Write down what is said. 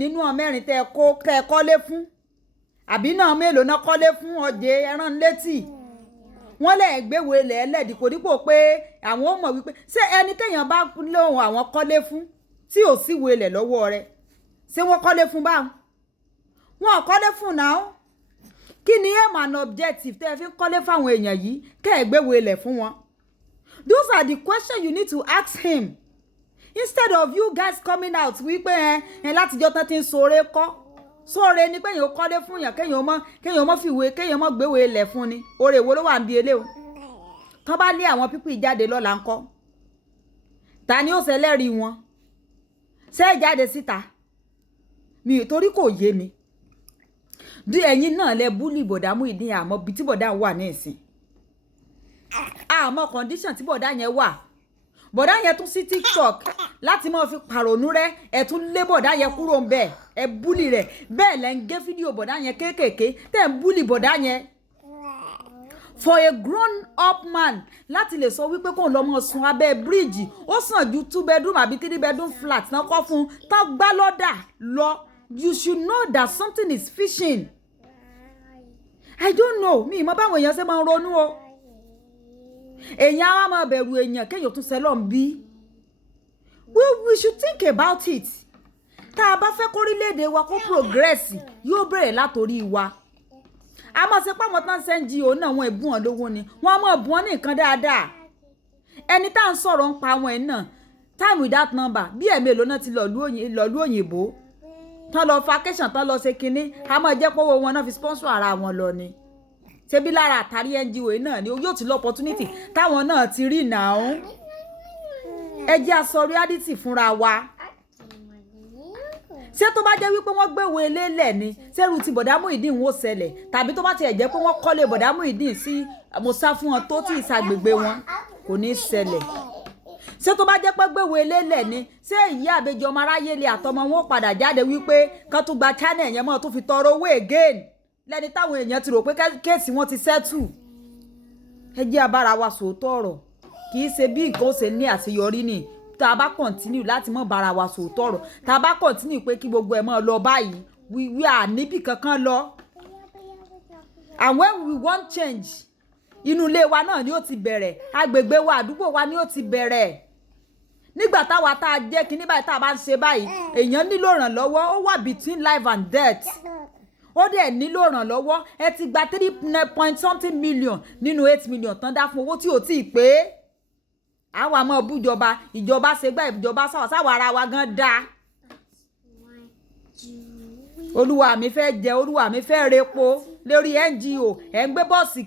nínú ọmẹ́rin tẹ́ kọ́lé fún àbí náà mélòó náà kọ́lé fún ọjẹ́ ẹran létí wọ́n lè gbéwò ilẹ̀ ẹlẹ́dì kò dípò pé àwọn ò mọ̀ wípé ṣé ẹni téèyàn bá lóhùn àwọn kọ́lé fún tí ò sí wo ilẹ̀ lọ́wọ́ rẹ̀ ṣé wọ́n kọ́lé fún báwọn wọn ò kọ́lé fún náà kí ni aim and objective tẹ́ ẹ fi ń kọ́lé fáwọn èèyàn yìí kẹ́ ẹ gbéwò ilẹ̀ fún wọn. Those are the questions you need to ask him instead of you guys coming out wípé ẹ látijọ́ tán ti ń sọ̀rọ̀ kọ́ sóore ni pé èèyàn kọ́lé fún yàn kéèyàn mọ́ fìwé kéèyàn mọ́ gbéwò ilẹ̀ fún ni oore wo ló wà ń bi elé o tán bá lé àwọn pípì jáde lọ́la ńkọ́ ta ni ó ṣẹlẹ́rìí wọn ṣé ẹ jáde síta mi torí kò yé mi bí ẹ̀yin náà lẹ búlì bọ̀dá Muyideen àmọ́ bí tí bọ̀dá wà ní ìsìn àmọ́ condition tí bọ̀dá yẹn wà bọ̀dá yẹn tún sí TikTok láti máa fi pàrònú rẹ ẹ tún lé bọ̀dá yẹn kúrò ń bẹ̀ ẹ búlì rẹ̀ bẹ́ẹ̀ lẹ́ ń gé fídíò bọ̀dá yẹn kéékèèké tẹ́ ń búlì bọ̀dá yẹn for a grown up man láti lè sọ wípé kóun lọ mọ sùn abẹ́ bíríìjì ó sàn ju 2 bedroom àbí 3 bedroom flat náà kọ́ fún tán gbá lọ́dà lọ you should know that something is fishing. I don't know mi ìmọ̀ báwọn èèyàn ṣe máa ń ronú o èèyàn á máa bẹ̀rù èèyàn kéèyàn tún sẹ́lọ̀ ń bí we should think about it tá a bá fẹ́ kórílẹ̀-èdè wa kó progress yóò bẹ̀rẹ̀ látòrí wa a máa ṣe páwọn tán sẹ́ńjì òun náà wọn ẹ̀bùn ọ̀ lówó ni wọ́n á máa bùn ọ́ ní nǹkan dáadáa ẹni tá à ń sọ̀rọ̀ ń pa àwọn ẹ̀ náà time without number bí ẹ̀mélòó náà ti lọ̀lú òyìnbó tán lọ vacation tán lọ ṣe kinní a máa jẹ́ pọ́wọ́ wọn náà fi sponsor ara wọn lọ ni ṣebí lára àtàrí NGO náà ni yóò ti lọ opportunity táwọn náà ti rí náà ẹ jẹ́ a sọ reality fúnra wa ṣé tó bá jẹ́ wípé wọ́n gbéwò eléèlẹ̀ ni ṣẹ́rù ti bọ̀dá Muyideen wò ṣẹlẹ̀ tàbí tó bá tiẹ̀ jẹ́ pé wọ́n kọ́lé bọ̀dá Muyideen sí àmọ́sá fún wọn tó tí ìsàgbègbè wọn kò ní ṣẹlẹ̀ ṣé tó bá jẹ́ pé gbéwò eléèlẹ̀ ni ṣé ìyá àbejì ọmọ aráyé lè àtọmọ wọn padà jáde wípé kán tún gba channel yẹn mọ́ tó fi tọrọ owó again lẹ́ni táwọn èèyàn ti rò pé kéèsì wọn ti settle ẹ jẹ́ abára wa sòótọ́ ọ̀rọ̀ kì í ṣe bí nǹkan ó ṣe ní àṣeyọrí ni tá a bá continue láti mọ́ bára wa sòótọ́ ọ̀rọ̀ tá a bá continue pé kí gbogbo ẹ̀ mọ́ lọ báyìí we are níbì kankan lọ and when we want change inú ilé wa náà ni ó ti bẹ̀rẹ̀ agbègbè wa àdúgbò wa ni ó ti bẹ̀rẹ̀ nígbà táwa tá a jẹ́ kí ní báyìí tá a bá ń ṣe báyìí èèyàn nílò ìrànlọ́wọ́ ó wà between life and death ó dẹ̀ nílò ìrànlọ́wọ́ ẹ ti gba 3 million nínú 8 million tán dá fún owó tí ò tí ì pé àwọn àmọ́ bújọba ìjọba ṣe gbá ìjọba sáwọ́ ara wa gan dáa olúwa mi fẹ́ jẹ olúwa mi fẹ́ repo lórí NGO ẹ̀ ń gbé bọ́ọ̀sì